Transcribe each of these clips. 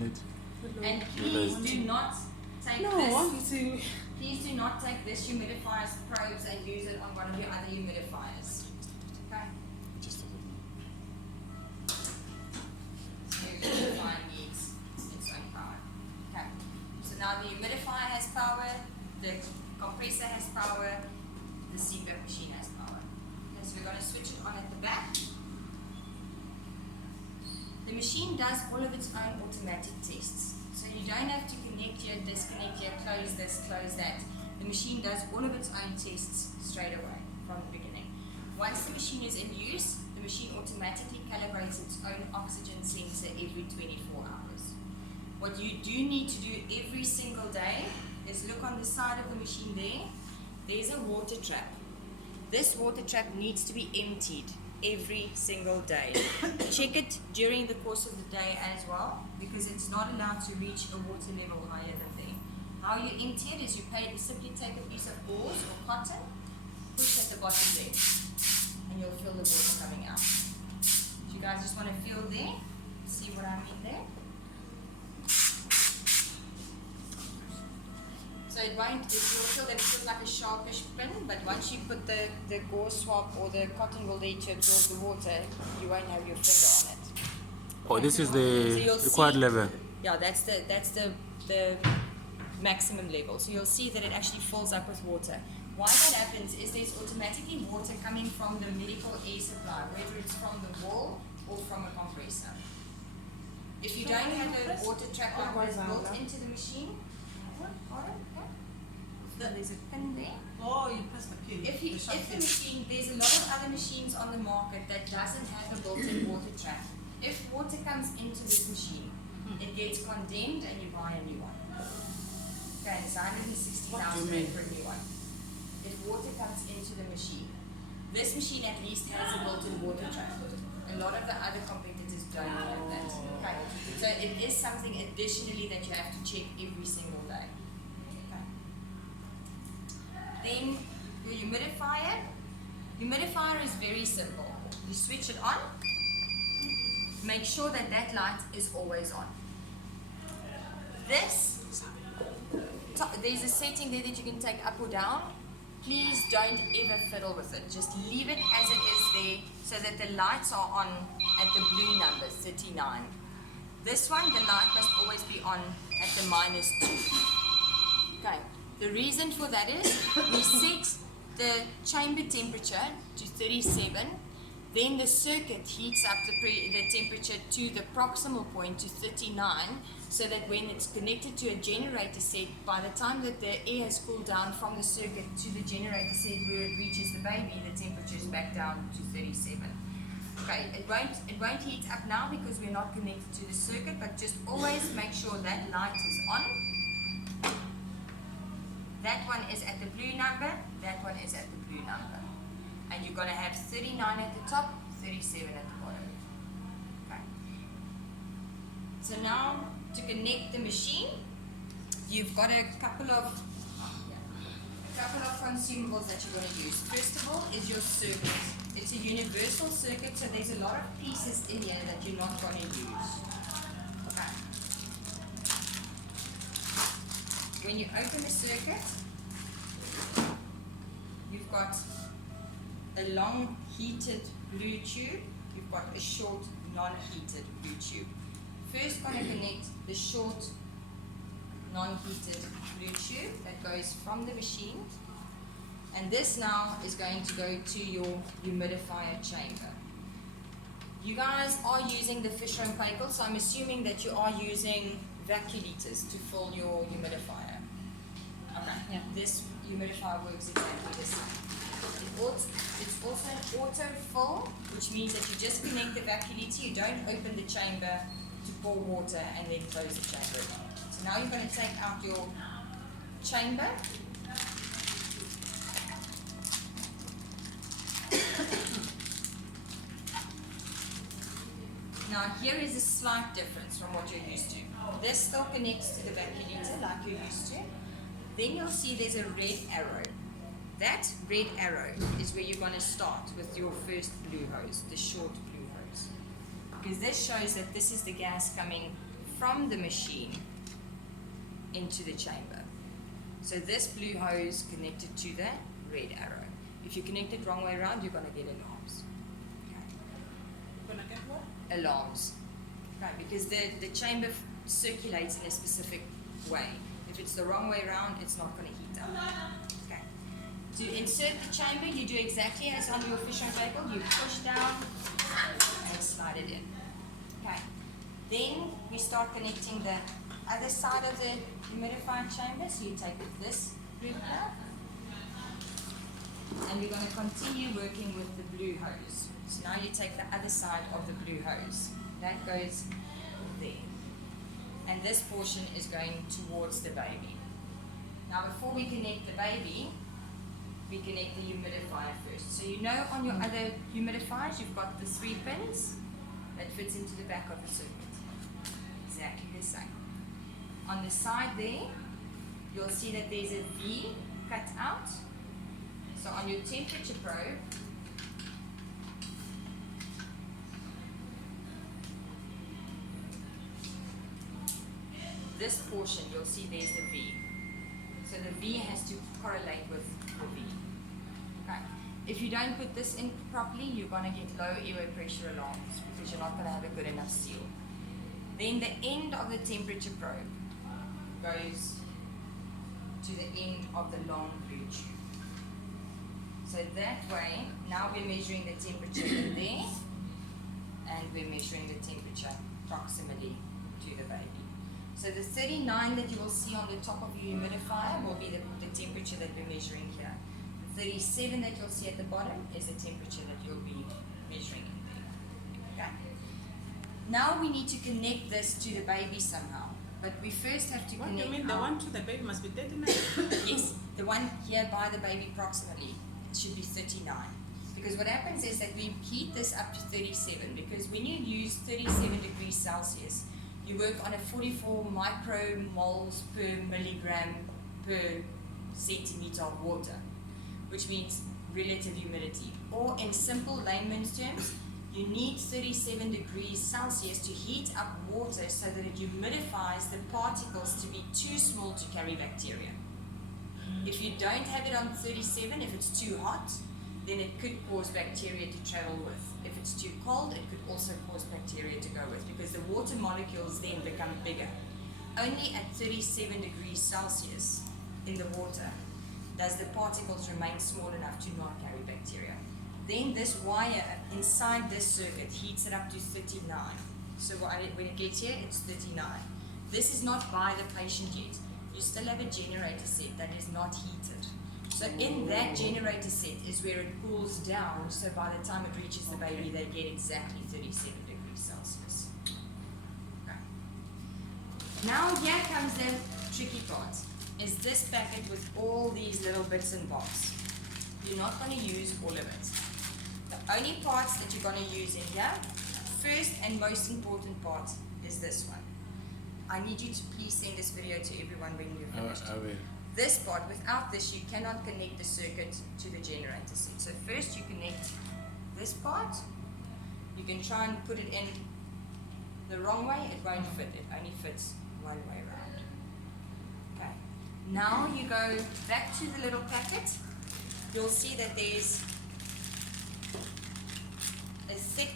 And please do not take this. Please do not take this humidifier's probes and use it on one of your other humidifiers. Okay? Your humidifier needs its own power. Okay. So now the humidifier has power, the compressor has power, the CPAP machine has power. Okay, so we're going to switch it on at the back. The machine does all of its own automatic tests. So you don't have to connect here, disconnect here, close this, close that. The machine does all of its own tests straight away from the beginning. Once the machine is in use, the machine automatically calibrates its own oxygen sensor every 24 hours. What you do need to do every single day is look on the side of the machine there. There's a water trap. This water trap needs to be emptied every single day. Check it during the course of the day as well, because it's not allowed to reach a water level higher than there. How you empty it is you simply take a piece of gauze or cotton, push at the bottom there, and you'll feel the water coming out. So you guys just want to feel there, see what I mean there? So you'll feel that it feels like a sharpish pin, but once you put the gauze swab or the cotton wool there to absorb the water, you won't have your finger on it. Oh, this is the required level. Yeah, that's the maximum level. So you'll see that it actually fills up with water. Why that happens is there's automatically water coming from the medical air supply, whether it's from the wall or from a compressor. If you don't have a water trap like this built into the machine, there's a pin there. Oh, you press the pin. If the machine, there's a lot of other machines on the market that doesn't have a built-in water trap. If water comes into this machine, it gets condemned and you buy a new one. Okay, it's 160,000 for a new one. If water comes into the machine, this machine at least has a built-in water trap. A lot of the other competitors don't have that. Okay, so it is something additionally that you have to check every single day. Then your humidifier. Humidifier is very simple. You switch it on. Make sure that that light is always on. There's a setting there that you can take up or down. Please don't ever fiddle with it. Just leave it as it is there so that the lights are on at the blue number, 39. This one, the light must always be on at the -2. Okay. The reason for that is we set the chamber temperature to 37, then the circuit heats up the temperature to the proximal point to 39, so that when it's connected to a generator set, by the time that the air has cooled down from the circuit to the generator set where it reaches the baby, the temperature is back down to 37. Okay, it won't heat up now because we're not connected to the circuit, but just always make sure that light is on. That one is at the blue number, that one is at the blue number. And you're going to have 39 at the top, 37 at the bottom. Okay. So now, to connect the machine, you've got a couple of consumables that you're going to use. First of all is your circuit. It's a universal circuit, so there's a lot of pieces in here that you're not going to use. Okay. When you open the circuit, you've got a long heated blue tube, you've got a short non-heated blue tube. First going to connect the short non-heated blue tube that goes from the machine, and this now is going to go to your humidifier chamber. You guys are using the Fisher & Paykel, so I'm assuming that you are using vacuoliters to fill your humidifier. Okay, yeah. This humidifier works exactly the same. It's also an auto fill, which means that you just connect the vacuoliter, you don't open the chamber to pour water and then close the chamber again. So now you're going to take out your chamber. Now here is a slight difference from what you're used to. This still connects to the vacuoliter like you're used to. Then you'll see there's a red arrow. That red arrow is where you're going to start with your first blue hose, the short blue hose. Because this shows that this is the gas coming from the machine into the chamber. So this blue hose connected to the red arrow. If you connect it wrong way around, you're going to get alarms. Gonna get what? Alarms. Right, because the chamber circulates in a specific way. If it's the wrong way around, it's not going to heat up. Okay. To insert the chamber, you do exactly as on your fish on bagel. You push down and slide it in. Okay. Then we start connecting the other side of the humidifier chamber. So you take this blue plug, and we're going to continue working with the blue hose. So now you take the other side of the blue hose. That goes there. And this portion is going towards the baby. Now before we connect the baby, we connect the humidifier first. So you know on your other humidifiers, you've got the 3 pins that fits into the back of the circuit. Exactly the same. On the side there, you'll see that there's a V cut out. So on your temperature probe, this portion, you'll see there's the V. So the V has to correlate with the V. Okay. If you don't put this in properly, you're going to get low airway pressure alarms because you're not going to have a good enough seal. Then the end of the temperature probe goes to the end of the long blue tube. So that way, now we're measuring the temperature in there, and we're measuring the temperature proximally to the baby. So the 39 that you will see on the top of your humidifier will be the temperature that we're measuring here. The 37 that you'll see at the bottom is the temperature that you'll be measuring in there. Okay. Now we need to connect this to the baby somehow. But we first have to What connect. do you mean? The one to the baby must be 39? Yes, the one here by the baby proximally, it should be 39. Because what happens is that we heat this up to 37, because when you use 37 degrees Celsius, you work on a 44 micromoles per milligram per centimeter of water, which means relative humidity. Or in simple layman's terms, you need 37 degrees Celsius to heat up water so that it humidifies the particles to be too small to carry bacteria. If you don't have it on 37, if it's too hot, then it could cause bacteria to travel with. If it's too cold, it could also cause bacteria to go with, because the water molecules then become bigger. Only at 37 degrees Celsius in the water does the particles remain small enough to not carry bacteria. Then this wire inside this circuit heats it up to 39. So when it gets here, it's 39. This is not by the patient yet. You still have a generator set that is not heated. So in that generator set is where it cools down, so by the time it reaches the baby, they get exactly 37 degrees Celsius. Okay. Now here comes the tricky part, is this packet with all these little bits and bobs. You're not going to use all of it. The only parts that you're going to use in here, first and most important part, is this one. I need you to please send this video to everyone when you're finished. I will. This part, without this, you cannot connect the circuit to the generator set. So first you connect this part. You can try and put it in the wrong way, it won't fit. It only fits one way around. Okay. Now you go back to the little packet. You'll see that there's a thick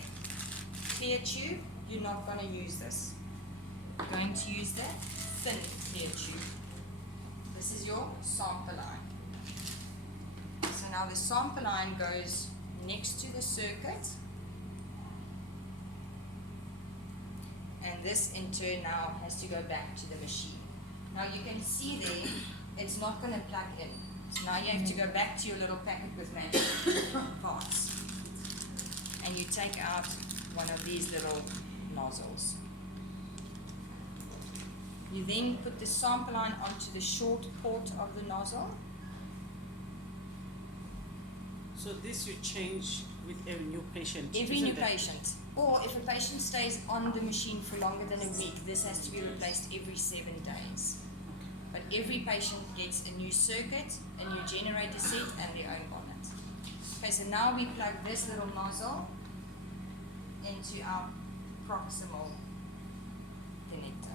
clear tube. You're not going to use this. You're going to use the thin clear tube. This is your sample line. So now the sample line goes next to the circuit, and this in turn now has to go back to the machine. Now you can see there, it's not going to plug in. So now you have to go back to your little packet with manual parts, and you take out one of these little nozzles. You then put the sample line onto the short port of the nozzle. So this you change with every new patient? Every isn't new it? patient. Or if a patient stays on the machine for longer than a week, this has to be replaced every 7 days. But every patient gets a new circuit, a new generator set, and their own bonnet. Okay, so now we plug this little nozzle into our proximal connector.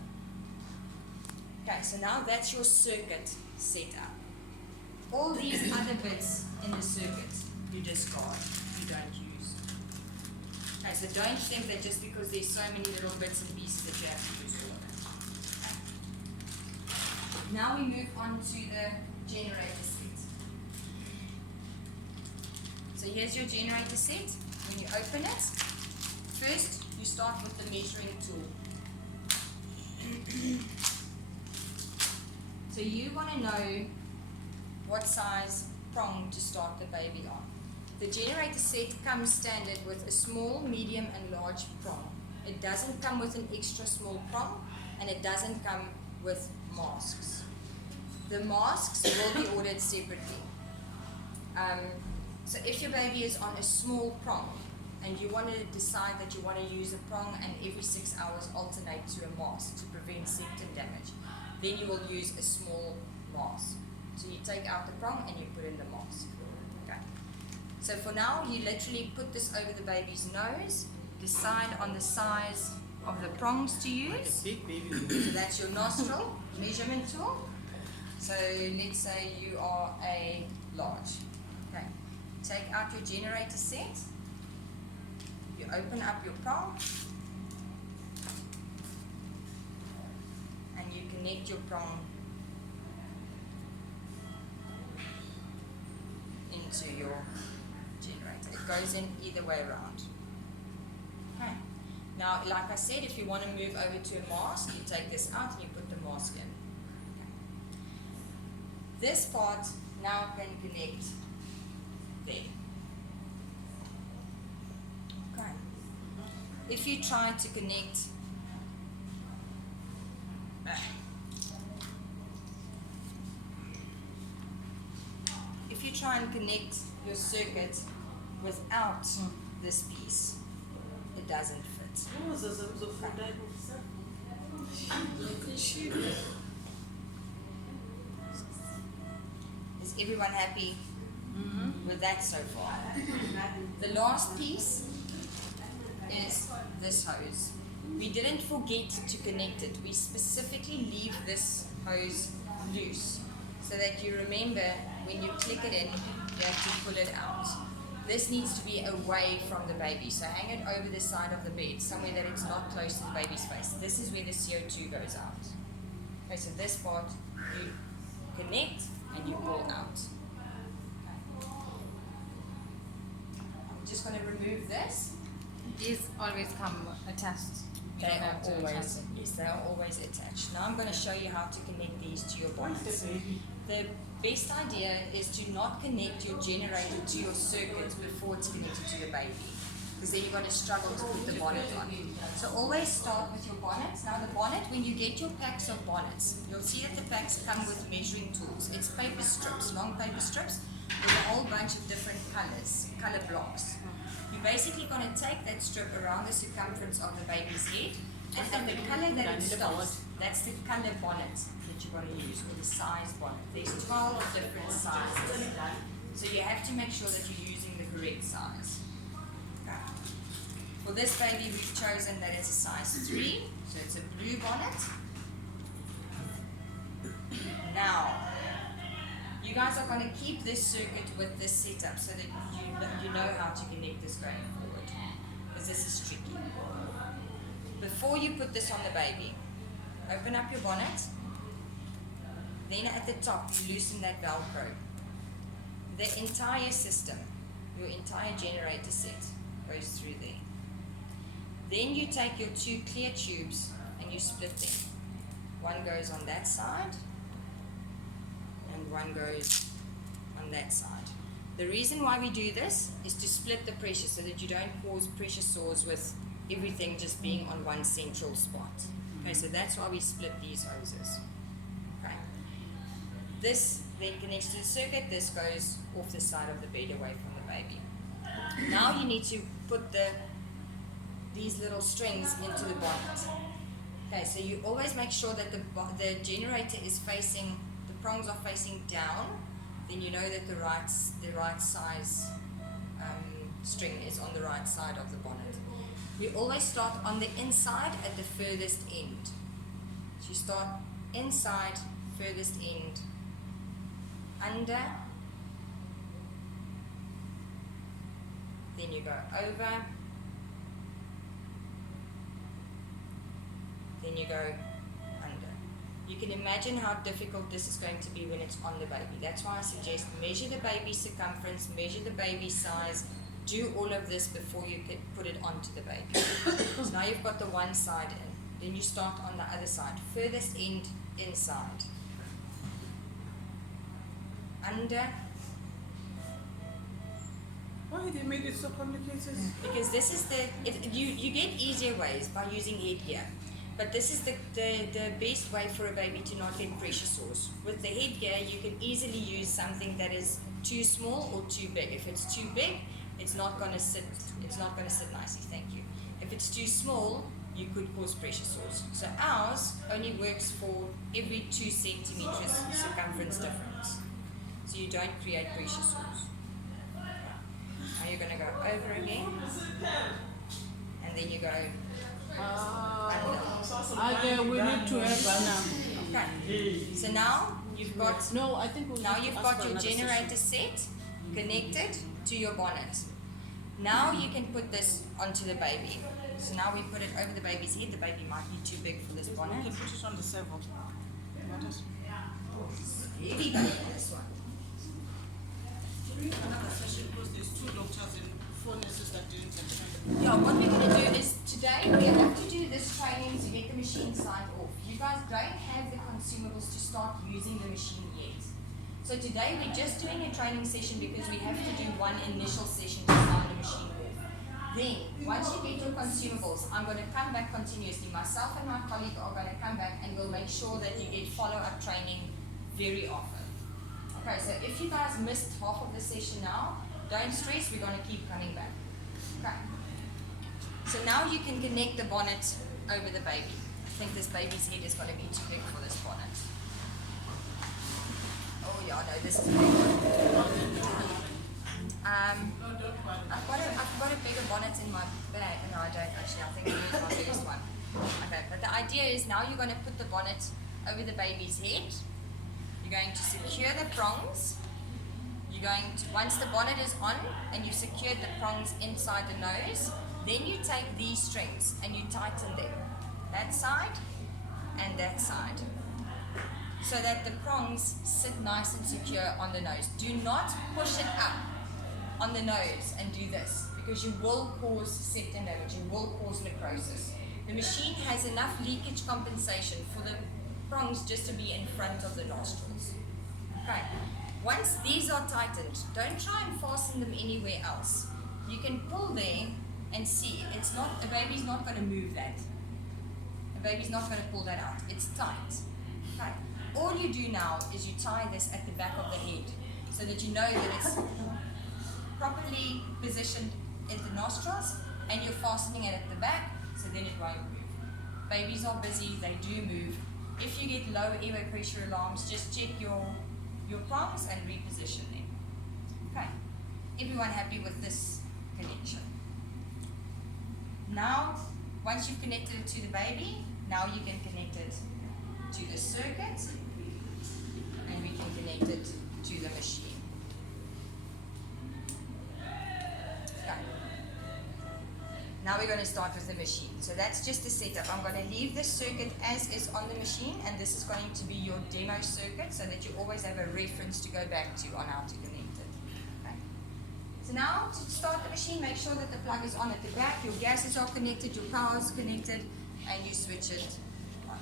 Okay, so now that's your circuit set up. All these other bits in the circuit, you discard, you don't use. Okay, so don't think that just because there's so many little bits and pieces that you have to use all of it. Okay. Now we move on to the generator set. So here's your generator set. When you open it, first you start with the measuring tool. So you want to know what size prong to start the baby on. The generator set comes standard with a small, medium and large prong. It doesn't come with an extra small prong, and it doesn't come with masks. The masks will be ordered separately. So if your baby is on a small prong and you want to decide that you want to use a prong and every 6 hours alternate to a mask to prevent septum damage, then you will use a small mask. So you take out the prong and you put in the mask. Okay. So for now, you literally put this over the baby's nose, decide on the size of the prongs to Like a use. big baby. So that's your nostril measurement tool. So let's say you are a large. Okay. Take out your generator set. You open up your prong. And you connect your prong into your generator. It goes in either way around. Okay. Now, like I said, if you want to move over to a mask, you take this out and you put the mask in. Okay. This part now can connect there. Okay. If you try to connect if you try and connect your circuit without this piece, it doesn't fit. Is everyone happy with that so far? The last piece is this hose. We didn't forget to connect it. We specifically leave this hose loose so that you remember when you click it in, you have to pull it out. This needs to be away from the baby. So hang it over the side of the bed, somewhere that it's not close to the baby's face. This is where the CO2 goes out. Okay, so this part you connect and you pull out. I'm just going to remove this. These always come attached. You They don't are have to always, attach them. yes, they are always attached. Now I'm going to show you how to connect these to your bonnet. Where's the baby? The best idea is to not connect your generator to your circuit before it's connected to your baby, because then you're going to struggle to put the bonnet on. So always start with your bonnet. Now the bonnet, when you get your packs of bonnets, you'll see that the packs come with measuring tools. It's paper strips, long paper strips, with a whole bunch of different colors, color blocks. You're basically going to take that strip around the circumference of the baby's head, and then the color that it stops, that's the color bonnet that you're going to use, or the size bonnet. There's 12 different sizes. So you have to make sure that you're using the correct size. Okay. For this baby, we've chosen that it's a size 3, so it's a blue bonnet. Now, you guys are going to keep this circuit with this setup so that you know how to connect this going forward, because this is tricky. Before you put this on the baby, open up your bonnet, then at the top you loosen that Velcro. The entire system, your entire generator set, goes through there. Then you take your 2 clear tubes and you split them. One goes on that side and one goes on that side. The reason why we do this is to split the pressure so that you don't cause pressure sores with everything just being on one central spot. Okay, so that's why we split these hoses. Okay. This then connects to the circuit. This goes off the side of the bed away from the baby. Now you need to put these little strings into the bonnet. Okay, so you always make sure that the generator is facing, the prongs are facing down. Then you know that the right size string is on the right side of the bonnet. We always start on the inside at the furthest end. So you start inside, furthest end, under, then you go over, then you go under. You can imagine how difficult this is going to be when it's on the baby. That's why I suggest measure the baby's circumference, measure the baby's size, do all of this before you can put it onto the baby. So now you've got the one side in, then you start on the other side, furthest end inside, under, Why they made it so complicated? because this is you get easier ways by using headgear, but this is the best way for a baby to not get pressure sores. With the headgear, you can easily use something that is too small or too big. If it's too big, it's not going to sit nicely. Thank you. If it's too small, you could cause pressure sores. So ours only works for every 2 centimeters circumference difference, so you don't create pressure sores. Now you're going to go over again, and then you go under. Okay, we need to have Anna. Okay. So now you've got No, I think we'll now have to you've ask got for your another generator set connected to your bonnet. Now you can put this onto the baby. So now we put it over the baby's head. The baby might be too big for this session. bonnet. Okay, put it on the servo. What else? Heavy baby, this one. Another session because there's 2 doctors and 4 nurses that didn't attend. Yeah, what we're going to do is today we have to do this training to get the machine signed off. You guys don't have the consumables to start using the machine yet. So today we're just doing a training session because we have to do one initial session to sign the machine off. Then, once you get your consumables, I'm going to come back continuously. Myself and my colleague are going to come back and we'll make sure that you get follow-up training very often. Okay, so if you guys missed half of the session now, don't stress, we're going to keep coming back. Okay. So now you can connect the bonnet over the baby. I think this baby's head is going to be too big for this bonnet. Oh yeah, no, this is a big one. I've got a bigger bonnet in my bag. No, I don't actually. I think I use my biggest one. Okay, but the idea is now you're going to put the bonnet over the baby's head. You're going to secure the prongs. You're going to, once the bonnet is on and you've secured the prongs inside the nose, then you take these strings and you tighten them. That side and that side. So that the prongs sit nice and secure on the nose. Do not push it up on the nose and do this because you will cause septum damage, you will cause necrosis. The machine has enough leakage compensation for the prongs just to be in front of the nostrils. Okay. Once these are tightened, don't try and fasten them anywhere else. You can pull there and see. It's not, a baby's not going to move that. A baby's not going to pull that out. It's tight. Okay. All you do now is you tie this at the back of the head so that you know that it's properly positioned in the nostrils and you're fastening it at the back so then it won't move. Babies are busy, they do move. If you get low airway pressure alarms, just check your prongs and reposition them. Okay, everyone happy with this connection? Now, once you've connected it to the baby, now you can connect it to the circuit and we can connect it to the machine. Okay. Now we're going to start with the machine. So that's just the setup. I'm going to leave the circuit as is on the machine, and this is going to be your demo circuit so that you always have a reference to go back to on how to connect it. Okay. So now to start the machine, make sure that the plug is on at the back, your gases are connected, your power is connected, and you switch it on.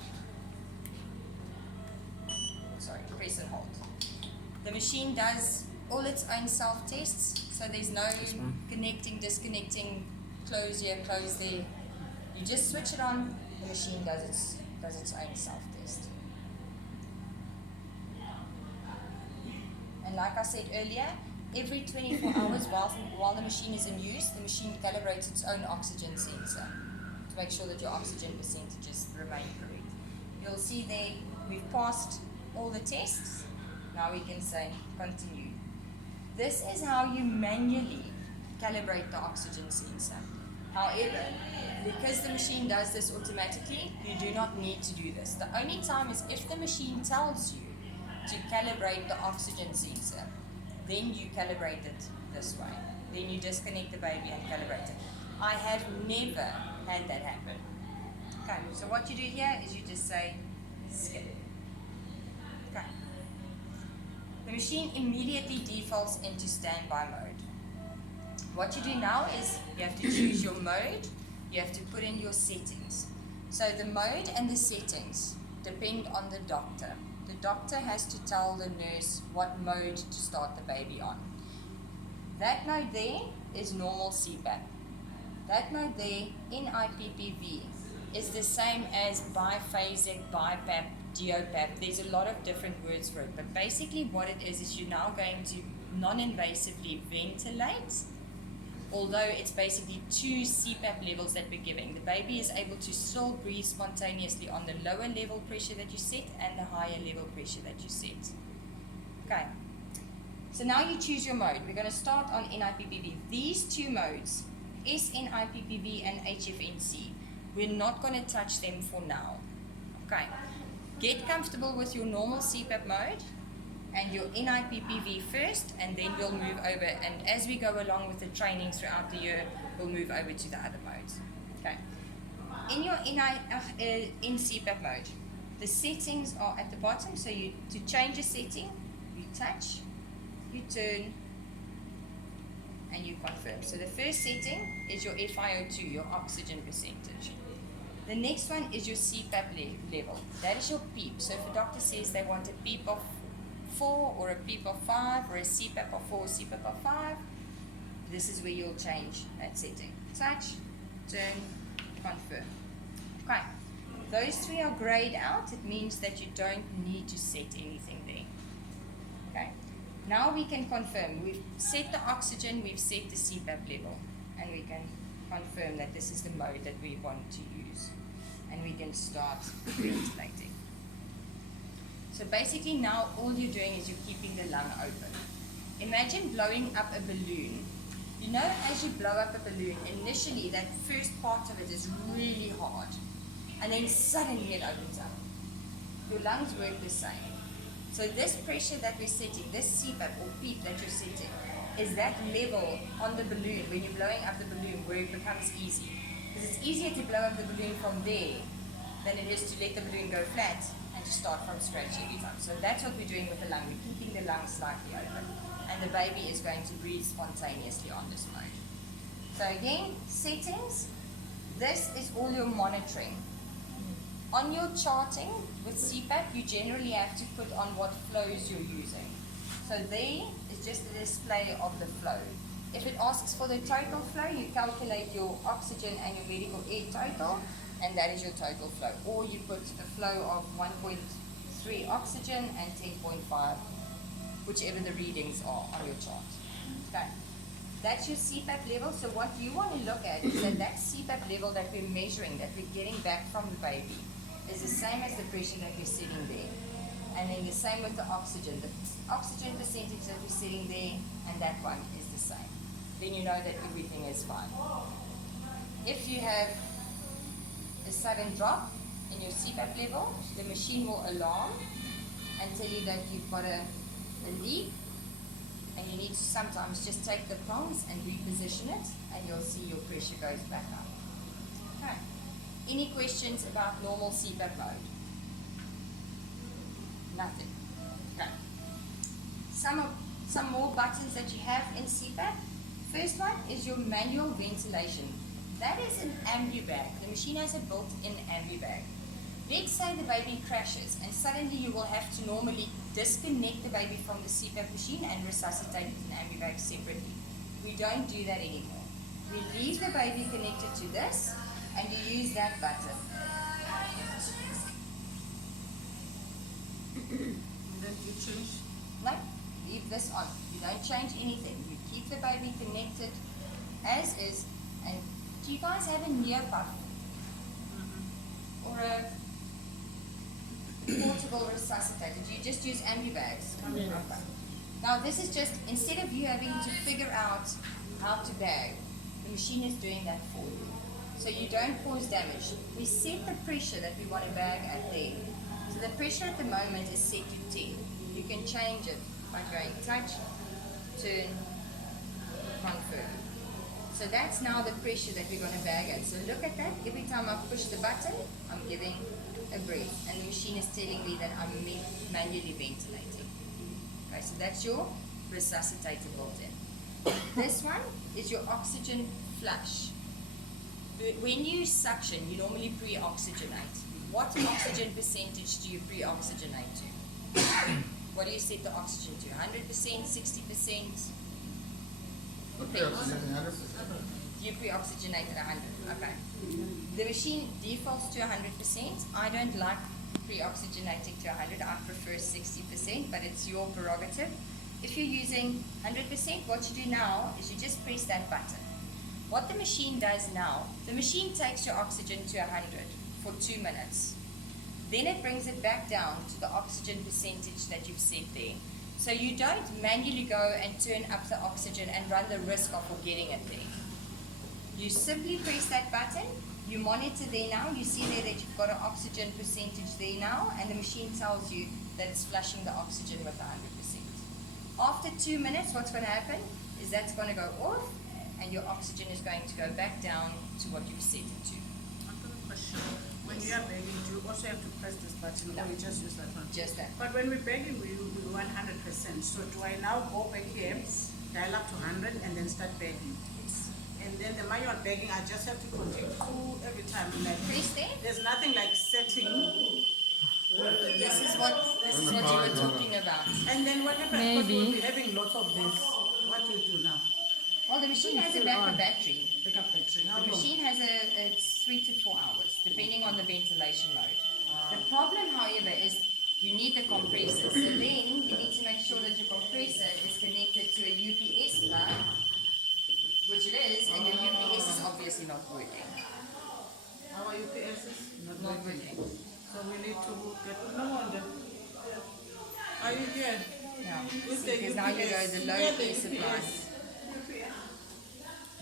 Sorry, press and hold. The machine does all its own self-tests, so there's no connecting, disconnecting, close here, close there. You just switch it on, the machine does its own self-test. And like I said earlier, every 24 hours while the machine is in use, the machine calibrates its own oxygen sensor to make sure that your oxygen percentages remain correct. You'll see there we've passed all the tests. Now we can say continue. This is how you manually calibrate the oxygen sensor. However, because the machine does this automatically, you do not need to do this. The only time is if the machine tells you to calibrate the oxygen sensor, then you calibrate it this way. Then you disconnect the baby and calibrate it. I have never had that happen. Okay, so what you do here is you just say skip. Okay. The machine immediately defaults into standby mode. What you do now is you have to choose your mode, you have to put in your settings. So the mode and the settings depend on the doctor. The doctor has to tell the nurse what mode to start the baby on. That mode there is normal CPAP. That mode there in IPPV is the same as biphasic, BiPAP, DOPAP. There's a lot of different words for it, but basically what it is you're now going to non-invasively ventilate, although it's basically 2 CPAP levels that we're giving. The baby is able to still breathe spontaneously on the lower level pressure that you set and the higher level pressure that you set. Okay, so now you choose your mode. We're going to start on NIPPV. These 2 modes, SNIPPV and HFNC, we're not going to touch them for now. Okay, get comfortable with your normal CPAP mode and your NIPPV first, and then we'll move over, and as we go along with the training throughout the year, we'll move over to the other modes. Okay. In your in CPAP mode, the settings are at the bottom, so to change a setting, you touch, you turn, and you confirm. So the first setting is your FiO2, your oxygen percentage. The next one is your CPAP level. That is your PEEP. So if a doctor says they want a PEEP of 4 or a PEEP of 5 or a CPAP of 4, CPAP of 5, this is where you'll change that setting. Touch, turn, confirm. Okay, those 3 are grayed out. It means that you don't need to set anything there. Okay, now we can confirm. We've set the oxygen, we've set the CPAP level, and we can confirm that this is the mode that we want to use. And we can start ventilating. So basically now all you're doing is you're keeping the lung open. Imagine blowing up a balloon. You know, as you blow up a balloon, initially that first part of it is really hard, and then suddenly it opens up. Your lungs work the same. So this pressure that we're setting, this CPAP or PEEP that you're setting, is that level on the balloon when you're blowing up the balloon where it becomes easy. Because it's easier to blow up the balloon from there than it is to let the balloon go flat and to start from scratch every time. So that's what we're doing with the lung. We're keeping the lung slightly open, and the baby is going to breathe spontaneously on this mode. So again, settings, this is all your monitoring. On your charting with CPAP, you generally have to put on what flows you're using. So there is just a display of the flow. If it asks for the total flow, you calculate your oxygen and your medical air total, and that is your total flow. Or you put a flow of 1.3 oxygen and 10.5, whichever the readings are on your chart. Okay, that's your CPAP level. So what you want to look at is that CPAP level that we're measuring, that we're getting back from the baby, is the same as the pressure that we're setting there. And then the same with the oxygen. The oxygen percentage that we're setting there and that one is the same. Then you know that everything is fine. If you have a sudden drop in your CPAP level, the machine will alarm and tell you that you've got a leak, and you need to sometimes just take the prongs and reposition it, and you'll see your pressure goes back up. Okay. Any questions about normal CPAP mode? Nothing. Okay. Some more buttons that you have in CPAP. First one is your manual ventilation. That is an ambibag. The machine has a built-in ambibag. Let's say the baby crashes and suddenly you will have to normally disconnect the baby from the CPAP machine and resuscitate with an ambibag separately. We don't do that anymore. We leave the baby connected to this and you use that button. Then you change. No, leave this on. You don't change anything. You keep the baby connected as is. And do you guys have a Neopuff? Or a portable resuscitator? Do you just use ambibags? Yes. Okay. Now this is just, instead of you having to figure out how to bag, the machine is doing that for you. So you don't cause damage. We set the pressure that we want to bag at there. So the pressure at the moment is set to 10. You can change it by going touch, turn, confirm. So that's now the pressure that we're going to bag at. So look at that. Every time I push the button, I'm giving a breath. And the machine is telling me that I'm manually ventilating. Okay, so that's your resuscitator built in. This one is your oxygen flush. When you suction, you normally pre-oxygenate. What oxygen percentage do you pre-oxygenate to? What do you set the oxygen to? 100%, 60%? You pre-oxygenate at 100. Okay. The machine defaults to 100%. I don't like pre-oxygenating to 100. I prefer 60%, but it's your prerogative. If you're using 100%, what you do now is you just press that button. What the machine does now, the machine takes your oxygen to 100 for 2 minutes. Then it brings it back down to the oxygen percentage that you've set there. So you don't manually go and turn up the oxygen and run the risk of forgetting it there. You simply press that button, you monitor there now, you see there that you've got an oxygen percentage there now, and the machine tells you that it's flushing the oxygen with 100%. After 2 minutes, what's going to happen is that's going to go off, and your oxygen is going to go back down to what you've set it to. I've got a question. When you are begging, do you also have to press this button, No. or you just use that one? Just that. But when we're begging, we 100%. So do I now go back here, dial up to 100, and then start begging? Yes. And then the manual begging, I just have to continue through every time. Like, Press there. there's nothing like setting. This is what you were talking about. And then what happens? Maybe. Because we'll be having lots of this. What do you do now? Well, the machine has a backup battery. Pick up battery. How The long? machine has it's 3 to 4 hours, depending on the ventilation mode. The problem, however, is you need the compressor. So then you need to make sure that your compressor is connected to a UPS plug, which it is, and your UPS is obviously not working. Our UPS is Not working. So we need to get no wonder. Are you here? Yeah. With the Because now you go UPS. the low Where the air supply. UPS?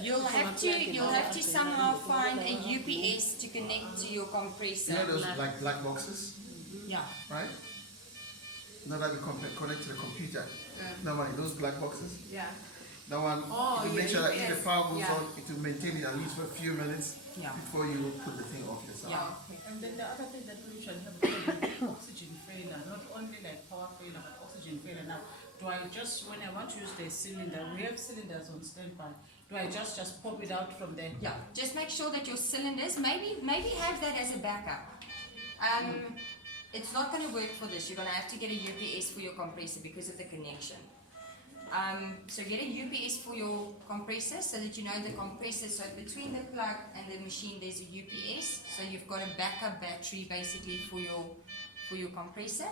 You'll have to somehow find a UPS to connect to your compressor. You know those like black boxes, Yeah. right? No, that we connect to the computer. Normally, those black boxes. Yeah. That one, Oh, you make yeah, sure that if UPS. the power goes Yeah. on, it will maintain it at least for a few minutes Yeah. before you put the thing off yourself. Yeah. And then the other thing that we should have is oxygen failure, not only like power failure, but oxygen failure. Now, do I just, when I want to use the cylinder, we have cylinders on standby, do I just pop it out from there? Yeah, just make sure that your cylinders, maybe have that as a backup. It's not going to work for this. You're going to have to get a UPS for your compressor because of the connection. So get a UPS for your compressor so that you know the compressor. So between the plug and the machine, there's a UPS. So you've got a backup battery basically for your compressor.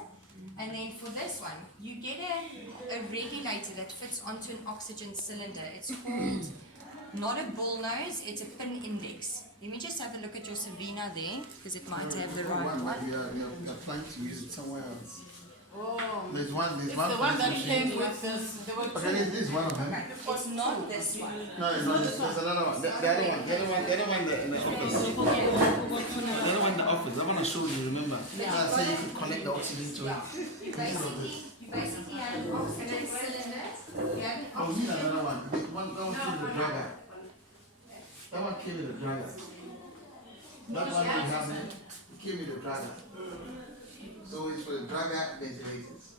And then for this one, you get a regulator that fits onto an oxygen cylinder. It's called not a bull nose, it's a pin index. Let me just have a look at your Savina there, because it might have the right One, one. we are planning to use it somewhere else. Oh, There's one it's for the one this that machine. came with this, there were Okay, two. this is one of them. Okay, it's not this one. No, it's not. There's another one. The other one. The other one in the office. The other one in the office. That one I showed you. Remember? Yeah. So you could connect the oxygen to it. You basically have an oxygen cylinder. You have an Oh, we need oxygen. another one. This one that one came with the dragger. That one came with the dragger. That one we have it came with the dragger. So it's for the dragger ventilators.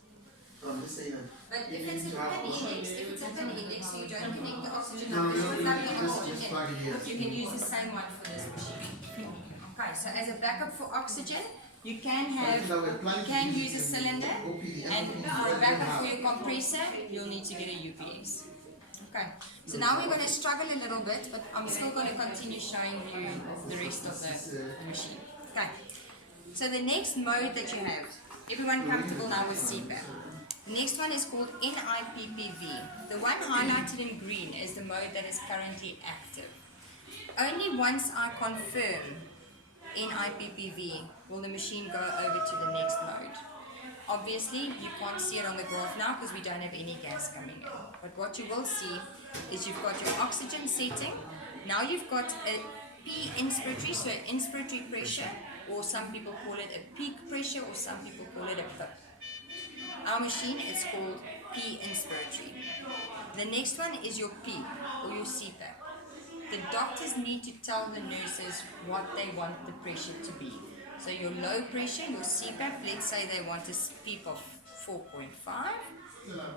So I'm just saying that. But you if it's need a to have pin also- index, if it's a pin index, so you don't connect the oxygen No, up, no, you no, don't plug the just oxygen plug it here. in. You can use the same one for this machine. Okay, so as a backup for oxygen, you can have, So we're you planning to can use use a it in cylinder, OPD, and MOPD, for a right backup now. for your compressor, you'll need to get a UPS. Okay, so now we're going to struggle a little bit, but I'm still going to continue showing you the rest of the machine. Okay, so the next mode that you have, everyone comfortable now with CPAP. The next one is called NIPPV. The one highlighted in green is the mode that is currently active. Only once I confirm NIPPV will the machine go over to the next mode. Obviously, you can't see it on the graph now because we don't have any gas coming in. But what you will see is you've got your oxygen setting Now you've got a P inspiratory, so inspiratory pressure, or some people call it a peak pressure, or some people call it a PIP. Our machine is called P inspiratory. The next one is your P, or your CPAP. The doctors need to tell the nurses what they want the pressure to be. So your low pressure, your CPAP, let's say they want a PEEP of 4.5,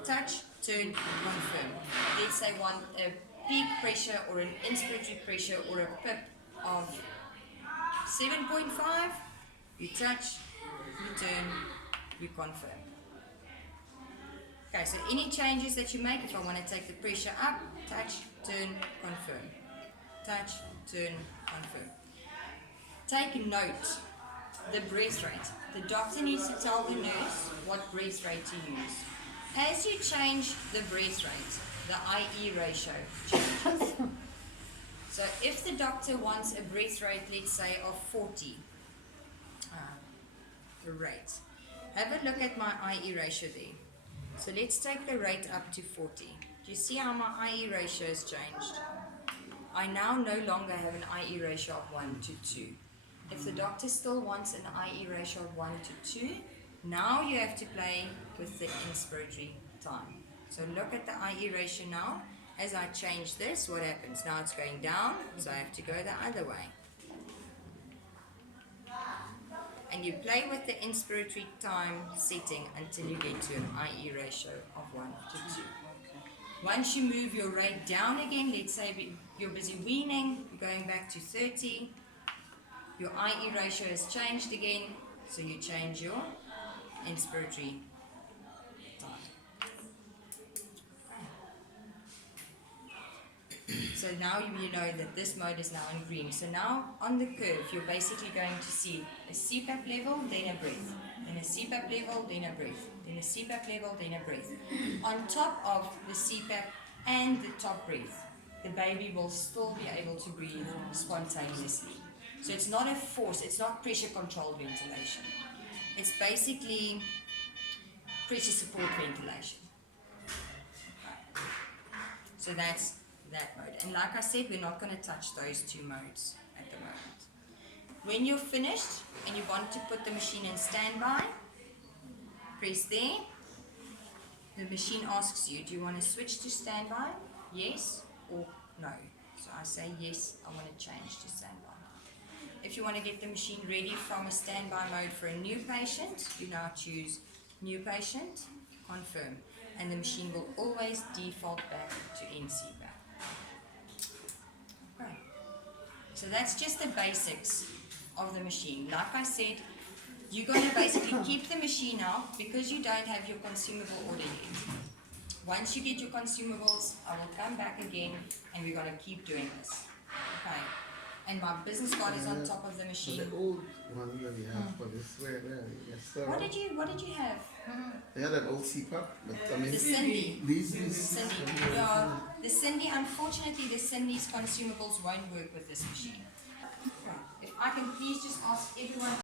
touch, turn, confirm. Let's say want a peak pressure or an inspiratory pressure or a PIP of 7.5, you touch, you turn, you confirm. Okay, so any changes that you make, if I want to take the pressure up, touch, turn, confirm. Touch, turn, confirm. Take note, the breath rate. The doctor needs to tell the nurse what breath rate to use. As you change the breath rate, the IE ratio changes. So if the doctor wants a breath rate, let's say, of 40, great. Have a look at my IE ratio there. So let's take the rate up to 40. Do you see how my IE ratio has changed? I now no longer have an IE ratio of 1 to 2. If the doctor still wants an IE ratio of 1 to 2, now you have to play with the inspiratory time. So look at the IE ratio now. As I change this, what happens? Now it's going down, so I have to go the other way. And you play with the inspiratory time setting until you get to an IE ratio of 1 to 2. Once you move your rate down again, let's say you're busy weaning, you're going back to 30, your IE ratio has changed again, so you change your inspiratory time. So now you know that this mode is now in green. So now on the curve, you're basically going to see a CPAP level, then a breath. Then a CPAP level, then a breath. Then a CPAP level, then a breath. On top of the CPAP and the top breath, the baby will still be able to breathe spontaneously. So it's not a force, it's not pressure controlled ventilation. It's basically pressure support ventilation. So that's that mode. And like I said, we're not going to touch those two modes at the moment. When you're finished and you want to put the machine in standby, press there. The machine asks you, do you want to switch to standby? Yes or no. So I say yes, I want to change to standby. If you want to get the machine ready from a standby mode for a new patient, you now choose new patient, confirm, and the machine will always default back to NCPAP. Okay. So that's just the basics of the machine. Like I said, you're going to basically keep the machine out because you don't have your consumable order yet. Once you get your consumables, I will come back again and we're going to keep doing this. Okay. And my business card is on top of the machine. The old one that we have for this, where yes, What did you have? They had an old CPAP, but I mean, The Cindy. these Cindy. Yeah, the Cindy, unfortunately, the Cindy's consumables won't work with this machine. Right. If I can please just ask everyone